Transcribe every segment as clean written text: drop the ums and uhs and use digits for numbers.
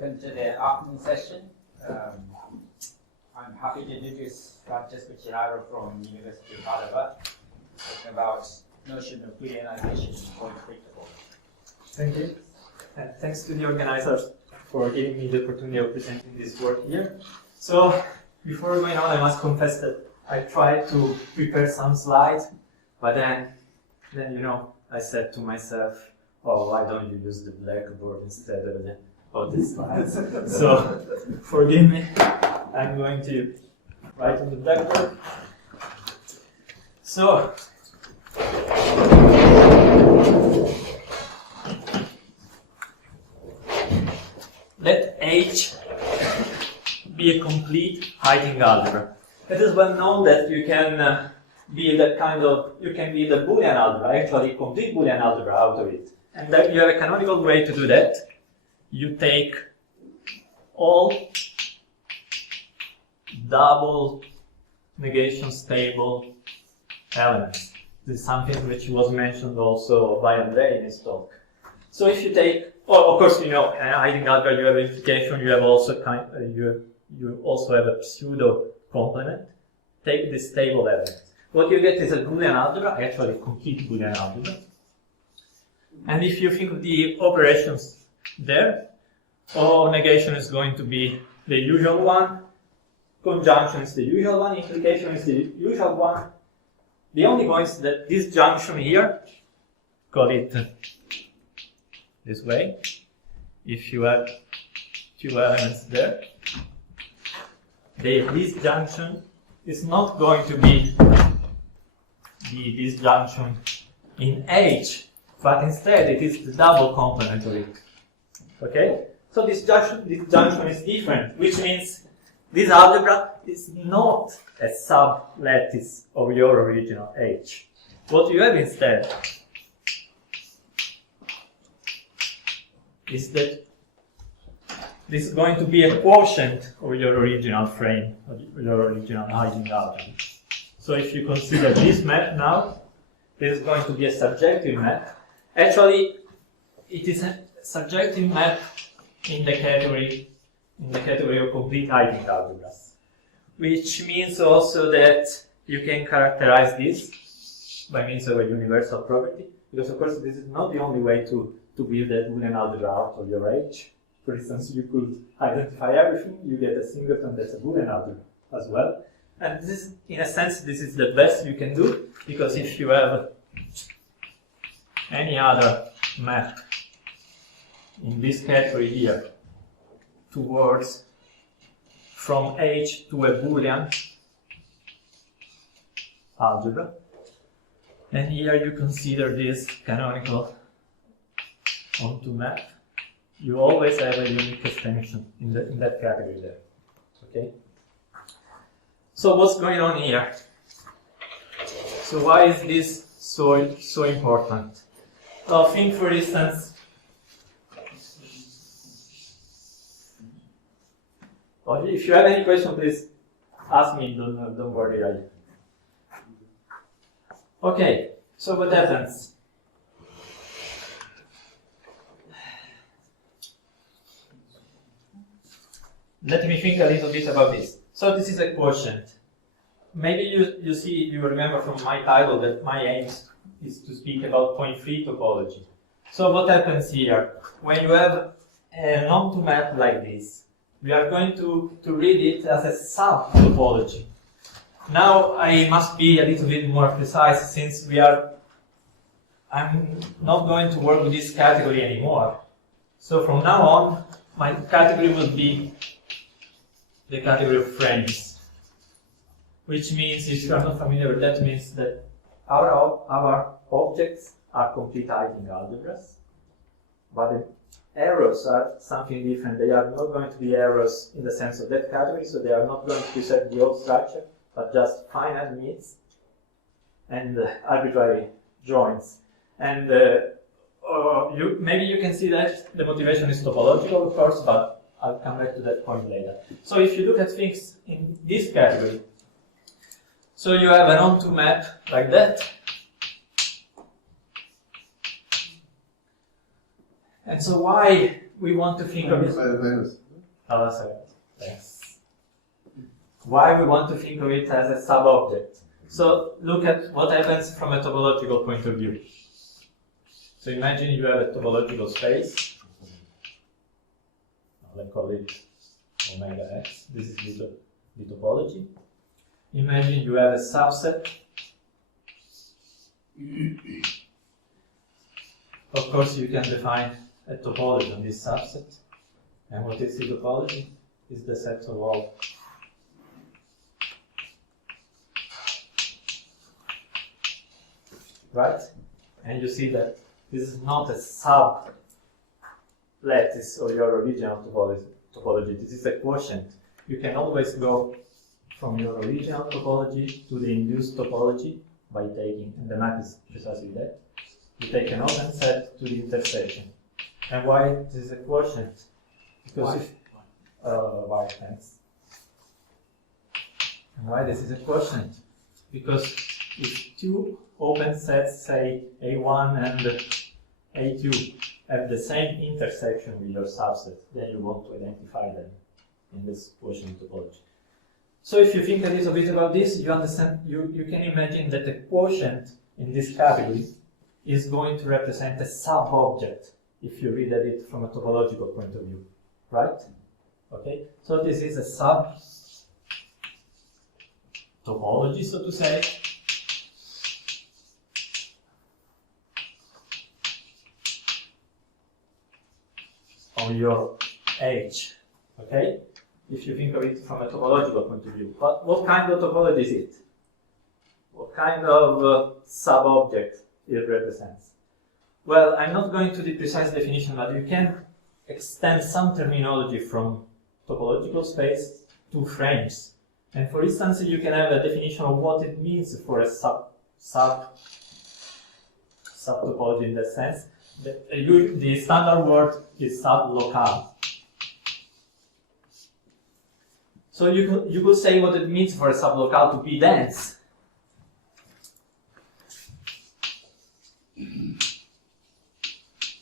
welcome to the afternoon session. I'm happy to introduce Francesco Ciraulo from University of Padua, talking about notion of Booleanization and pointfree Topology. Thank you. And thanks to the organizers for giving me the opportunity of presenting this work here. So, before going on, I must confess that I tried to prepare some slides, but then I said to myself, oh, why don't you use the blackboard instead of the slides? So, forgive me, I'm going to write on the blackboard. So, let H be a complete Heyting algebra. It is well known that you can be the Boolean algebra, actually complete Boolean algebra out of it. And that you have a canonical way to do that. You take all double negation stable elements. This is something which was mentioned also by Andre in his talk. So if you take, of course, in Heyting algebra you have implication, you have also you also have a pseudo complement. Take this stable element. What you get is a Boolean algebra, actually complete Boolean algebra. And if you think of the operations there, O negation is going to be the usual one, conjunction is the usual one, implication is the usual one. The only point is that this junction here, call it this way, if you have two elements there, this junction is not going to be this junction in H, but instead it is the double complement of it. Okay? So this junction is different, which means this algebra is not a sublattice of your original H. What you have instead is that this is going to be a quotient of your original frame, of your original Heyting algebra. So if you consider this map now, this is going to be a surjective map. Actually, it is a surjective map in the category of complete Heyting algebras, which means also that you can characterize this by means of a universal property, because of course this is not the only way to build a Boolean algebra out of your H. For instance, you could identify everything, you get a singleton that's a Boolean algebra as well. And this, in a sense, this is the best you can do, because if you have any other map in this category here towards from H to a Boolean algebra, and here you consider this canonical onto map, you always have a unique extension in that category there. Okay? So what's going on here? So why is this so important? Well, think for instance, well, if you have any question, please ask me. Don't worry. Okay. So what happens? Let me think a little bit about this. So this is a quotient. Maybe you remember from my title that my aim is to speak about pointfree topology. So what happens here? When you have a non-to map like this, we are going to read it as a sub-topology. Now I must be a little bit more precise, since I'm not going to work with this category anymore. So from now on, my category will be the category of frames, which means, if you are not familiar with that, means that our objects are complete Heyting algebras, but the arrows are something different. They are not going to be arrows in the sense of that category, so they are not going to present the old structure, but just finite means and arbitrary joins. And maybe you can see that the motivation is topological, of course, but I'll come back to that point later. So if you look at things in this category, so you have an onto map like that. And so why we want to think of it? Yes. Why we want to think of it as a sub-object? So look at what happens from a topological point of view. So imagine you have a topological space. Let's call it omega x. This is the topology. Imagine you have a subset. Of course, you can define a topology on this subset. And what is the topology? Is the set of all. Right? And you see that this is not a sub-lattice of your original topology. This is a quotient. You can always go from your original topology to the induced topology by taking, and the map is precisely that. You take an open set to the intersection. And why this is a quotient? Because if why thanks. And why this is a quotient? Because if two open sets, say A1 and A2, have the same intersection with your subset, then you want to identify them in this quotient topology. So if you think a little bit about this, you understand, you can imagine that the quotient in this category is going to represent a sub-object if you read at it from a topological point of view, right? Okay, so this is a sub-topology, so to say. Of your H, okay? If you think of it from a topological point of view. But what kind of topology is it? What kind of sub-object it represents? Well, I'm not going to the precise definition, but you can extend some terminology from topological space to frames. And for instance, you can have a definition of what it means for a sub-topology in that sense. The standard word is sublocale. So you could say what it means for a sublocale to be dense.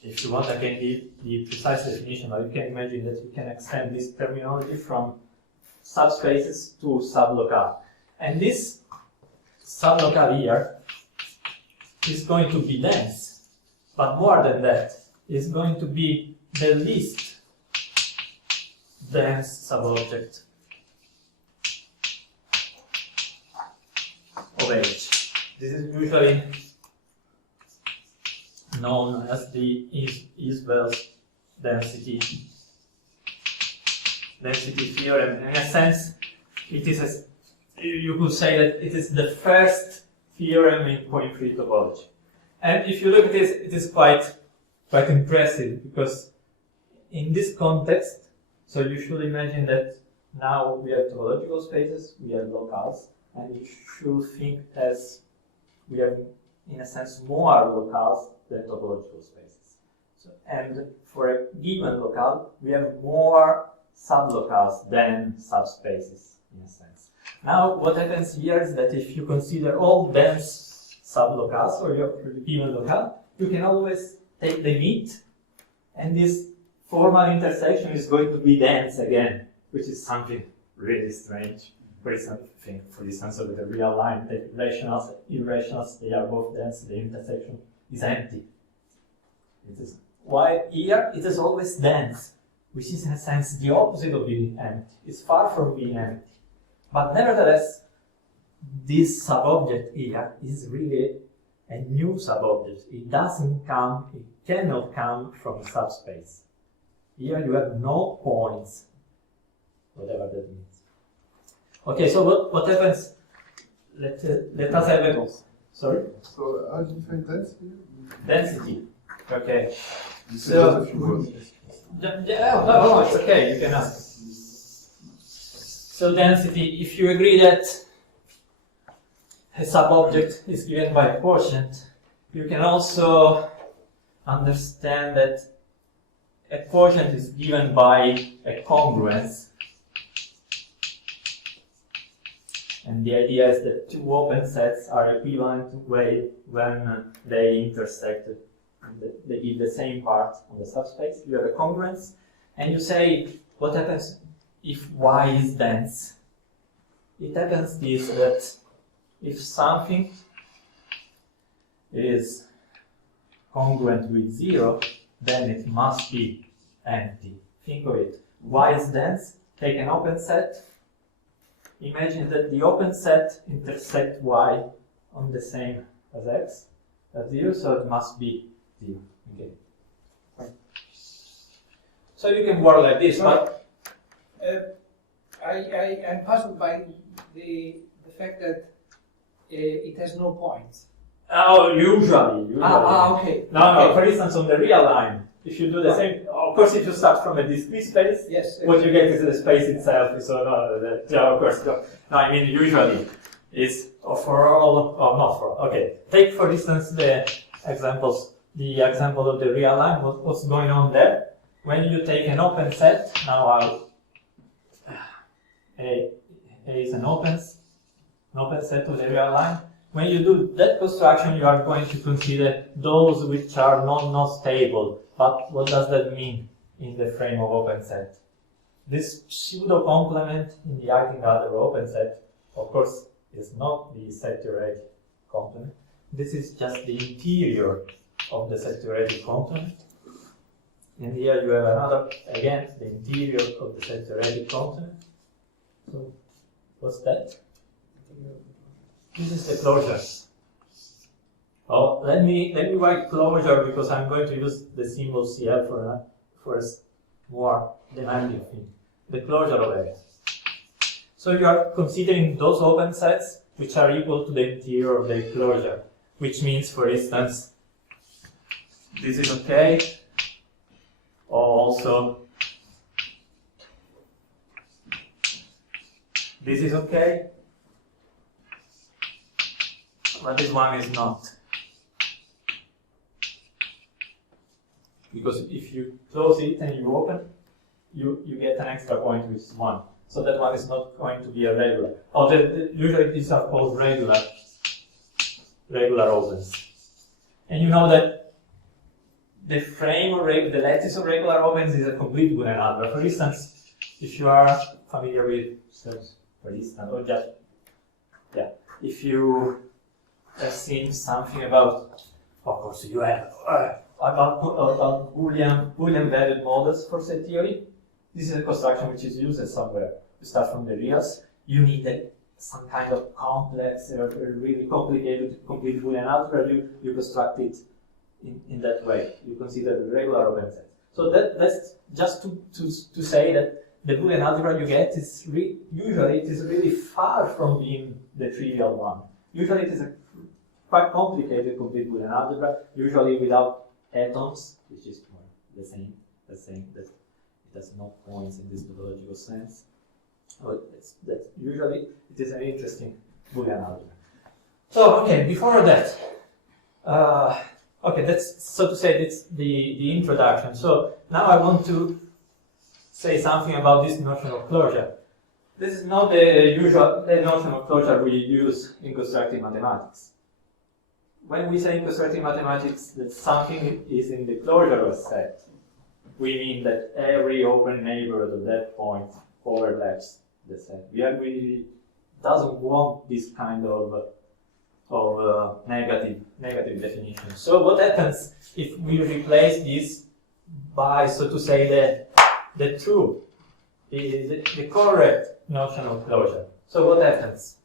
If you want, I can give the precise definition, but you can imagine that you can extend this terminology from subspaces to sublocale. And this sublocale here is going to be dense. But more than that, it's going to be the least dense subobject of H. This is usually known as the Isbell's density theorem. In a sense, it is you could say that it is the first theorem in pointfree topology. And if you look at this, it is quite impressive, because in this context, so you should imagine that now we have topological spaces, we have locales, and you should think as we have, in a sense, more locales than topological spaces. So, and for a given locale, we have more sublocales than subspaces, in a sense. Now, what happens here is that if you consider all dense sublocales for your given locale, you can always take the meet, and this formal intersection is going to be dense again, which is something really strange. For instance, with the real line, the rationals, irrationals, they are both dense, the intersection is empty. It is why here it is always dense, which is in a sense the opposite of being empty. It's far from being empty. But nevertheless, this subobject here is really a new subobject. It cannot come from a subspace. Here you have no points, whatever that means. Okay, so what happens? Let us have a sorry. So how do you define density? Density. Okay. You said So just a few words. no, it's okay. You can ask. So density. If you agree that a subobject is given by a quotient, you can also understand that a quotient is given by a congruence. And the idea is that two open sets are equivalent when they intersect they give the same part on the subspace. You have a congruence, and you say, what happens if Y is dense? It happens is that if something is congruent with 0, then it must be empty. Think of it. Y is dense, take an open set. Imagine that the open set intersect Y on the same as X, at 0, so it must be 0. Okay. So you can work like this, but I'm puzzled by the fact that it has no points. oh, usually. Okay. No, for instance, on the real line, if you do the same, of course, if you start from a discrete space, Yes. what you get is the space itself. So yeah, of course. No, I mean usually is for all. Oh, not for. Okay. Take for instance the example of the real line. What's going on there? When you take an open set, now A is an open set of the real line. When you do that construction, you are going to consider those which are not stable. But what does that mean in the frame of open set? This pseudo complement in the Heyting other open set, of course, is not the set theoretic complement. This is just the interior of the set theoretic complement. And here you have another, again, the interior of the set theoretic complement. So, what's that? This is the closure. Oh, let me write closure because I'm going to use the symbol CL for a more demanding thing. The closure of A. So you are considering those open sets which are equal to the interior of the closure, which means, for instance, this is okay, or also this is okay, but this one is not. Because if you close it and you open, you get an extra point which is 1. So that one is not going to be a regular. Oh, usually these are called regular opens. And you know that the frame or the lattice of regular opens is a complete Boolean algebra. For instance, if you are familiar with, for instance, or just, yeah, if you have seen something about, of course, you have about Boolean valued models for set theory. This is a construction which is used somewhere. You start from the reals. You need some kind of complex or really complicated complete Boolean algebra. You construct it in that way. You consider the regular open set. So that's just to say that the Boolean algebra you get is usually it is really far from being the trivial one. Usually it is a quite complicated complete Boolean algebra. Usually without atoms, which is the same that it has no points in this topological sense. So that's usually it is an interesting Boolean algebra. So okay, before that, okay, that's so to say that's the introduction. So now I want to say something about this notion of closure. This is not the notion of closure we use in constructive mathematics. When we say in constructive mathematics that something is in the closure of a set, we mean that every open neighborhood of that point overlaps the set. We really doesn't want this kind of negative definition. So what happens if we replace this by, so to say, the true, the correct notion of closure? So what happens?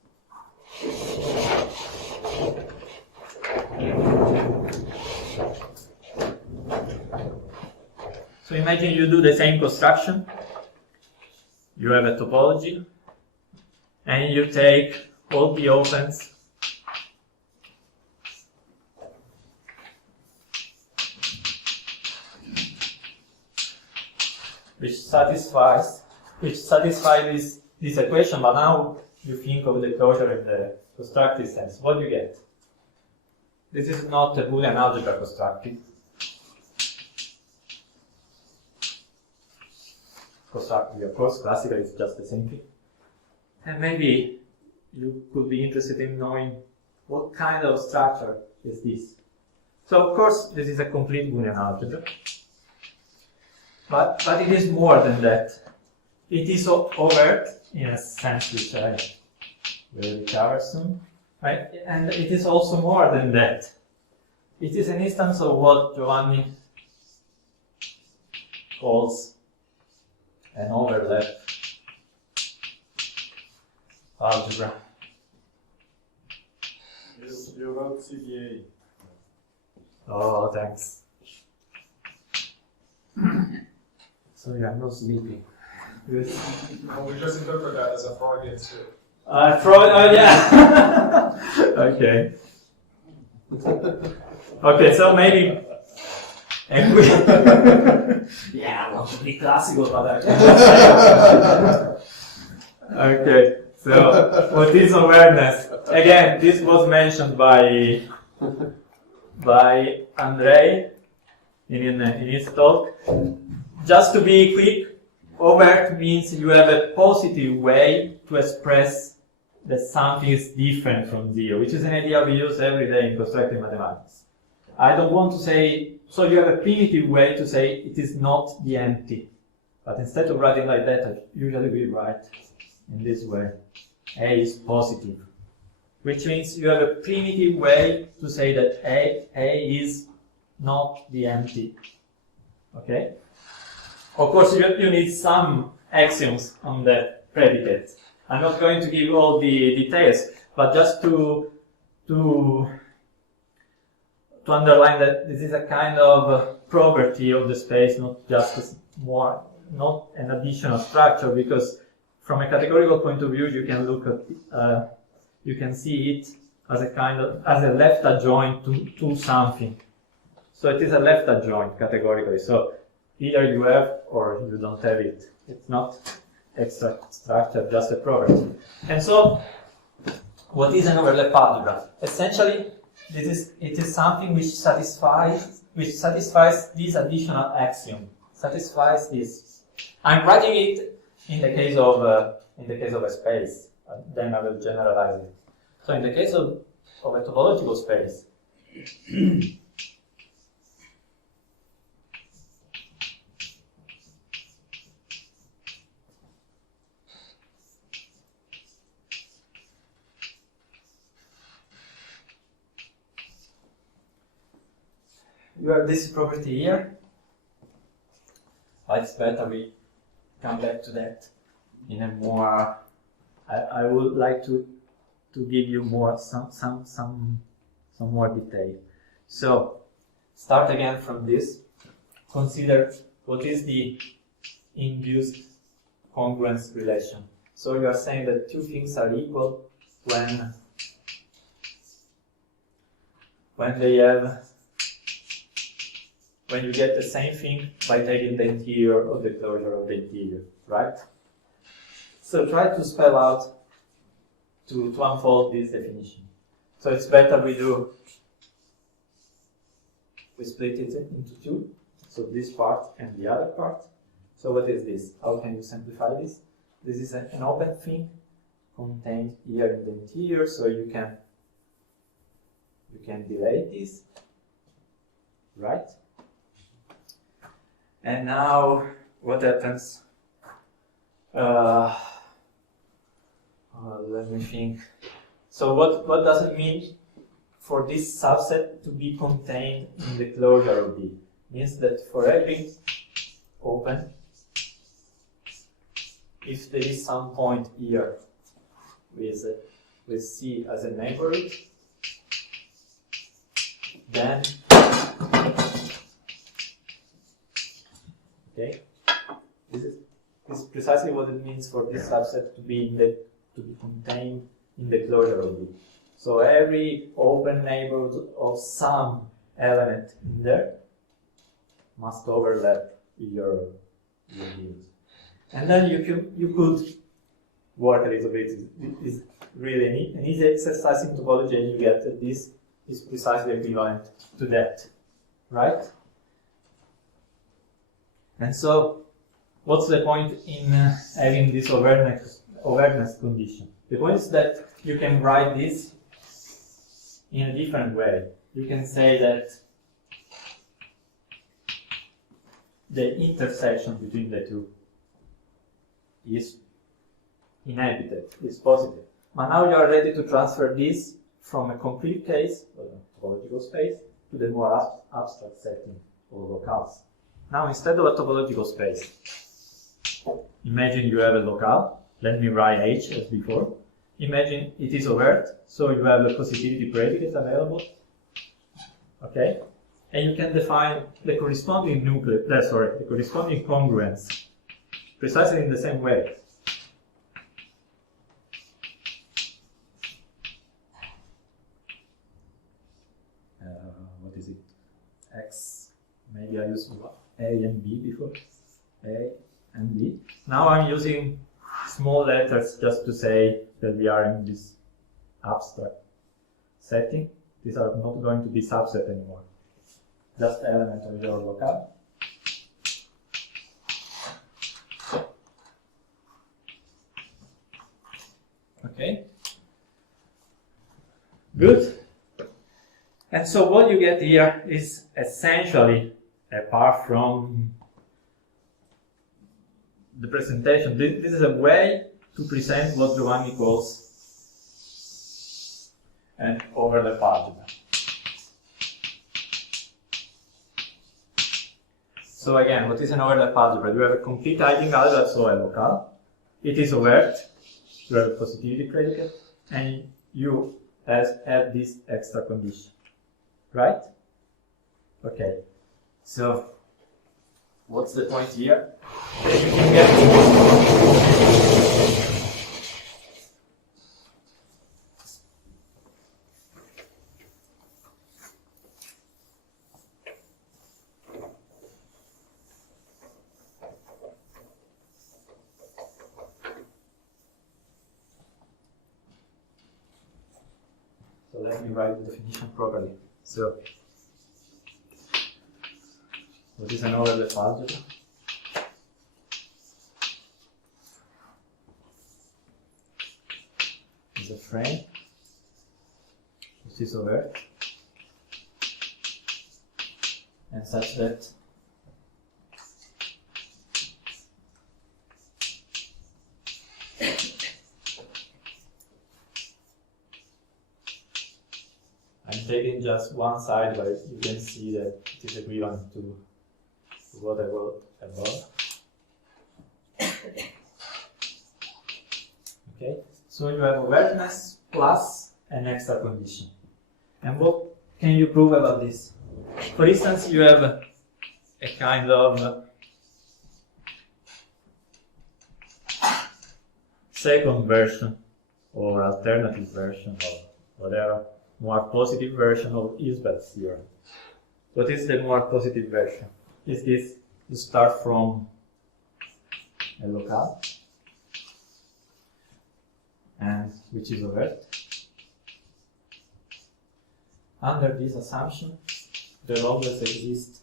So imagine you do the same construction. You have a topology, and you take all the opens which satisfy this equation, but now you think of the closure in the constructive sense. What do you get? This is not a Boolean algebra constructive. Constructive, of course, classical is just the same thing. And maybe you could be interested in knowing what kind of structure is this. So of course this is a complete Boolean algebra, but it is more than that. It is overt in a sense which I will recover soon, right? And it is also more than that. It is an instance of what Giovanni calls an overlap algebra. You wrote CDA. Oh, thanks. Sorry, I'm not sleeping. Good. No, we just interpret that as a Freudian slip. Freud, oh yeah! Okay. Okay, so maybe. And we yeah, I want to be classical, but okay, so what is awareness? Again, this was mentioned by Andrei in his talk. Just to be quick, overt means you have a positive way to express that something is different from zero, which is an idea we use every day in constructive mathematics. I don't want to say, so you have a primitive way to say it is not the empty. But instead of writing like that, I usually we write in this way. A is positive. Which means you have a primitive way to say that A is not the empty. Okay? Of course, you need some axioms on the predicate. I'm not going to give all the details, but just to underline that this is a kind of property of the space, not just not an additional structure, because from a categorical point of view, you can look at, you can see it as a kind of, as a left adjoint to something. So it is a left adjoint categorically. So either you have or you don't have it. It's not extra structure, just a property. And so, what is an overlap algebra? Essentially, it is something which satisfies this additional axiom. Satisfies this. I'm writing it in the case of a space. Then I will generalize it. So in the case of a topological space, you have this property here. It's better we come back to that in a more. I would like to give you more some more detail. So start again from this. Consider what is the induced congruence relation. So you are saying that two things are equal when they have. When you get the same thing by taking the interior of the closure of the interior, right? So try to spell out, to unfold this definition. So it's better we split it into two, so this part and the other part. So what is this? How can you simplify this? This is an open thing contained here in the interior, so you can delete this, right? And now, what happens? Let me think. So what does it mean for this subset to be contained in the closure of D? Means that for every open, if there is some point here with C as a neighborhood, then okay, this is precisely what it means for this subset to be contained in the closure of D. So every open neighborhood of some element in there must overlap your views. And then you could work a little bit. It's really an easy exercise in topology, and you get that this is precisely equivalent to that, right? And so, what's the point in having this overtness condition? The point is that you can write this in a different way. You can say that the intersection between the two is inhabited, is positive. But now you are ready to transfer this from a complete case, or a topological space, to the more abstract setting of locales. Now, instead of a topological space, imagine you have a locale. Let me write H as before. Imagine it is overt, so you have a positivity predicate available. Okay? And you can define the corresponding the corresponding congruence precisely in the same way. What is it? X, maybe I used A and B before. A and B. Now I'm using small letters just to say that we are in this abstract setting. These are not going to be subset anymore. Just element of your locale. Okay. Good. And so what you get here is essentially, apart from the presentation, this is a way to present what Giovanni calls an overlap algebra. So again, what is an overlap algebra? You have a complete Heyting algebra, so a locale. It is overt. You have a positivity predicate, and you add this extra condition. Right? Okay. So, what's the point here? You can get so let me write the definition properly. So, what is an overlap algebra? It's a frame which is overt and such that I'm taking just one side, but you can see that it is equivalent to what I wrote above. Okay, so you have overtness plus an extra condition. And what can you prove about this? For instance, you have a kind of second version or alternative version or whatever, more positive version of Isbell's theorem. What is the more positive version? Is this to start from a locale, and which is overt. Under this assumption, there always exists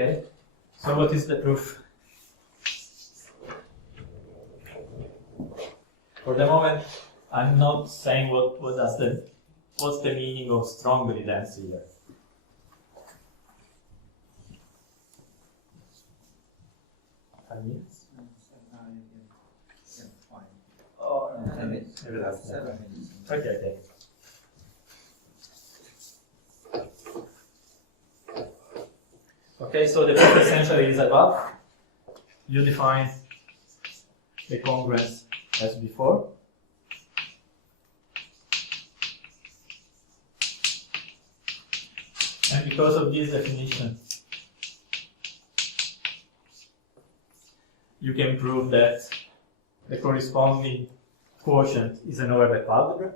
Okay, so what is the proof? For the moment, I'm not saying what's the meaning of strongly dense here. Oh, maybe that's 7 minutes. Okay. Okay, so the proof essentially is above. You define the congruence as before. And because of this definition, you can prove that the corresponding quotient is an overlap algebra.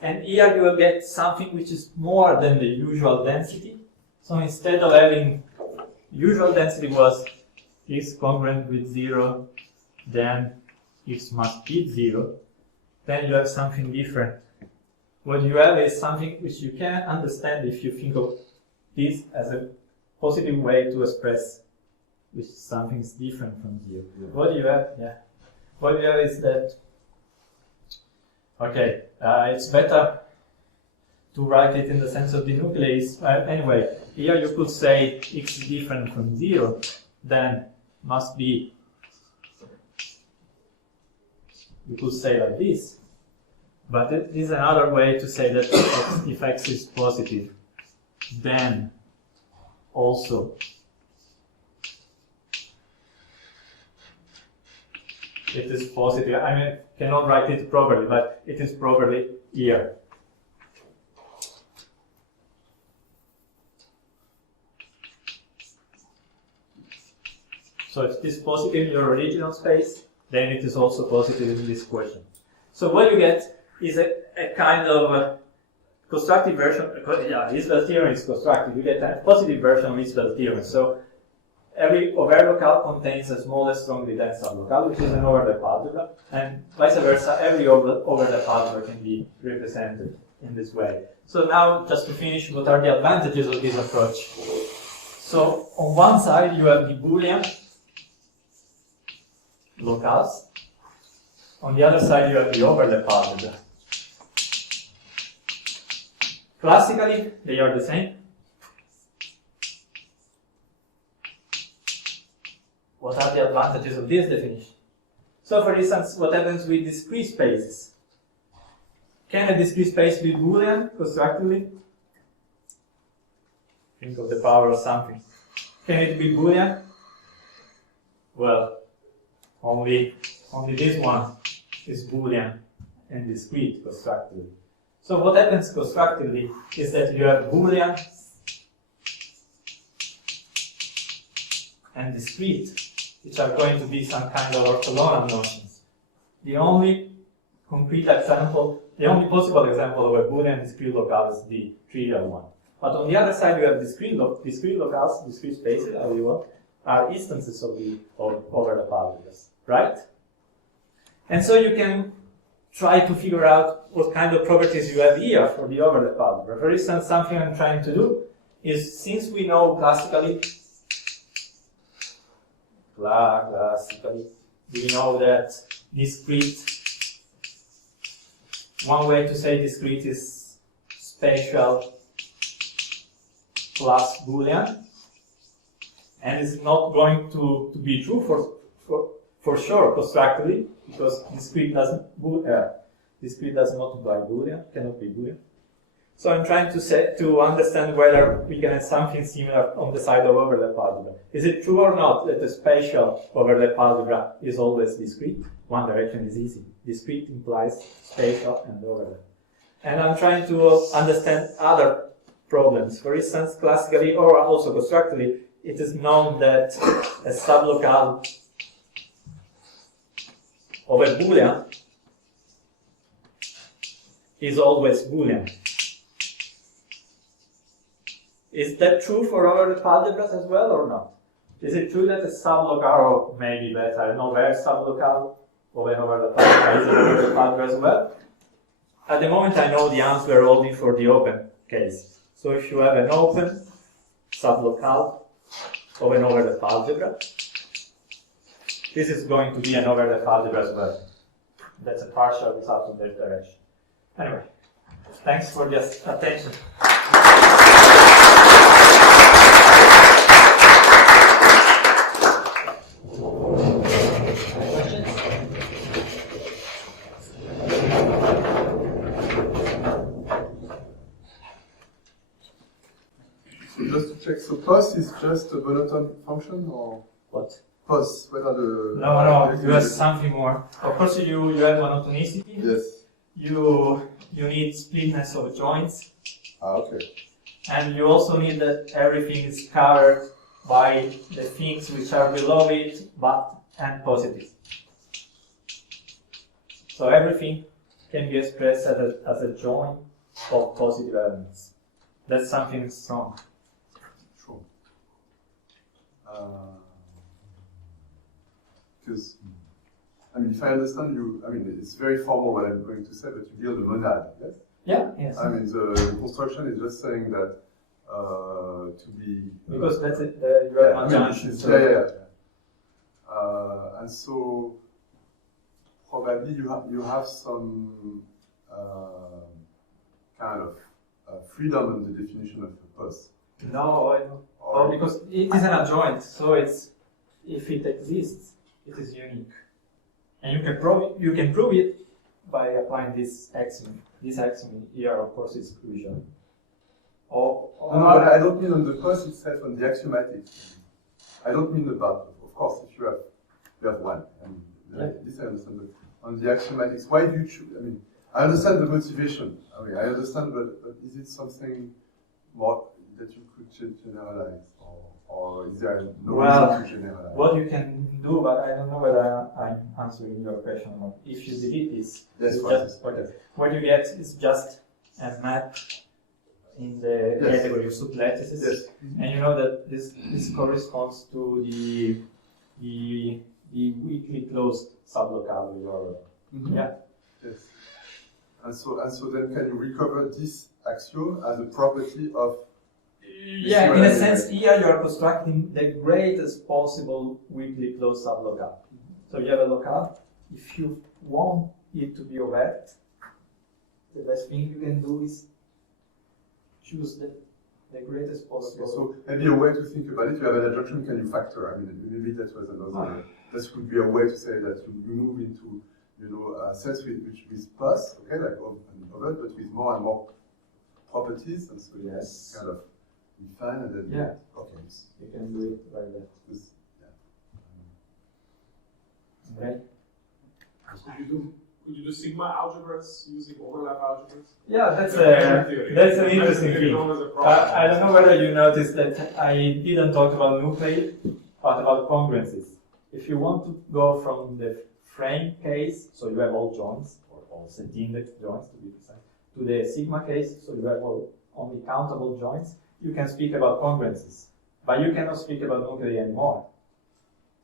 And here you will get something which is more than the usual density. So instead of having usual density was x congruent with 0, then x must be 0. Then you have something different. What you have is something which you can understand if you think of this as a positive way to express which something is different from 0. What you have, what you have is that, okay, it's better to write it in the sense of the nucleus. Anyway, here you could say x is different from 0, then must be, you could say like this. But this is another way to say that if x is positive, then also it is positive. I mean, I cannot write it properly, but it is properly here. So if it is positive in your original space, then it is also positive in this question. So what you get is a kind of constructive version. Isbell theorem is constructive. You get a positive version of Isbell theorem. So every overt locale contains a smallest strongly dense sublocale, which is an overlap algebra, and vice versa, every overlap algebra can be represented in this way. So now, just to finish, what are the advantages of this approach? So on one side, you have the Boolean locales. On the other side, you have the overlap algebra. Classically, they are the same. What are the advantages of this definition? So, for instance, what happens with discrete spaces? Can a discrete space be Boolean constructively? Think of the power of something. Can it be Boolean? Well, only this one is Boolean and discrete constructively. So what happens constructively is that you have Boolean and discrete, which are going to be some kind of orthogonal notions. The only concrete example, the only possible example of a Boolean discrete locale is the trivial one. But on the other side, you have discrete locales, discrete spaces, how you want, are instances of the overlap algebras, right? And so you can try to figure out what kind of properties you have here for the overlap algebra. For instance, something I'm trying to do is, since we know classically, we know that discrete, one way to say discrete is spatial plus Boolean, and it's not going to be true for sure constructively, because discrete does not imply Boolean, cannot be Boolean. So I'm trying to understand whether we can have something similar on the side of overlap algebra. Is it true or not that the spatial overlap algebra is always discrete? One direction is easy. Discrete implies spatial and overlap. And I'm trying to understand other problems. For instance, classically or also constructively, it is known that a sublocale of a Boolean is always Boolean. Is that true for overlap algebras as well or not? Is it true that a sublocale, or maybe better, an overt sublocale of an overlap algebra is an overlap algebra as well? At the moment I know the answer only for the open case. So if you have an open sublocale of an overlap algebra, this is going to be an overlap algebra as well. That's a partial result in that direction. Anyway, thanks for your attention. Just to check, so pos is just a monotone function, or What? pos? What are the? No, you have something more. Of course, you have monotonicity. Yes. You need splitness of joints. Okay. And you also need that everything is covered by the things which are below it, but and positive. So everything can be expressed as a joint of positive elements. That's something strong. Sure. Because, I mean, if I understand you, I mean, it's very formal what I'm going to say, but you build a monad, yes? Yeah, yes. I mean, the construction is just saying that to be... Because that's it, you have I one mean, junction. yeah. And so, probably you have some kind of freedom in the definition of the bus. No, oh, because it is an adjoint, so it's, if it exists, it is unique. And you can prove it by applying this axiom. This axiom here, of course, is crucial. No, I don't mean on the bus itself, on the axiomatic. I don't mean about, of course, if you have one. I mean, this I understand, but on the axiomatics, why do you choose? I mean, I understand the motivation. I mean, I understand, but is it something more that you could generalize, or is there no reason to generalize? What you can do, but I don't know whether I'm answering your question or not. If you delete this, what you get is just a map in the category of sublattices, and you know that this corresponds to the weakly closed sublocale. Yeah. Yes. And so then can you recover this axiom as a property of? Yeah, in a sense, here you are constructing the greatest possible weakly closed sublocale. So you have a locale. If you want it to be overt, the best thing you can do is choose the greatest possible. Okay, so maybe a way to think about it, you have an adjunction, can you factor? I mean, maybe that was another. That could be a way to say that you move into, a sense with plus, okay, like overt, but with more and more properties, and so yes, kind of define and then okay, you can do it like that. Okay. Could you do sigma algebras using overlap algebras? Yeah, that's an interesting thing. I don't know whether you noticed that I didn't talk about nuclei, but about congruences. If you want to go from the frame case, so you have all joints, or all set-index joints to be precise, to the sigma case, so you have only countable joints, you can speak about congruences, but you cannot speak about nuclei anymore.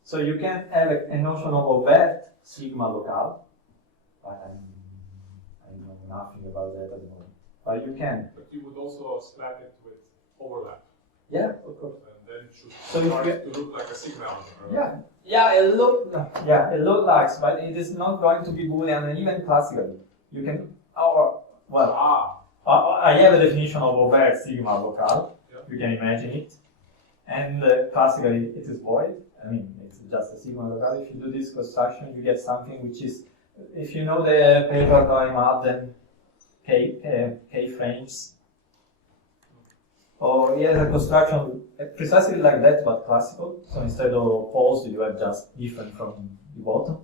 So you can have a notion of overt sigma locale, but I know nothing about that at the moment. But you can. But you would also splat it with overlap. Yeah, of course. And then it should start to look like a sigma algebra. It looks like, but it is not going to be Boolean, and even classically. You can, I have a definition of overt sigma locale. Yep. You can imagine it. And classically, it is void. I mean, it's just a sigma locale. If you do this construction, you get something which is, if you know the paper by Malden, K-frames, or he has a construction precisely like that, but classical. So instead of poles, you have just different from the bottom.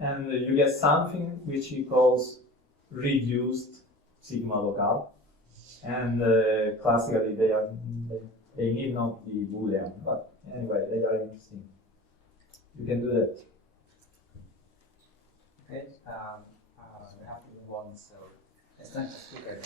And you get something which he calls reduced sigma locale. And classically, they need not be Boolean, but anyway, they are interesting. You can do that. Okay, we have to move on, so it's time to speak again.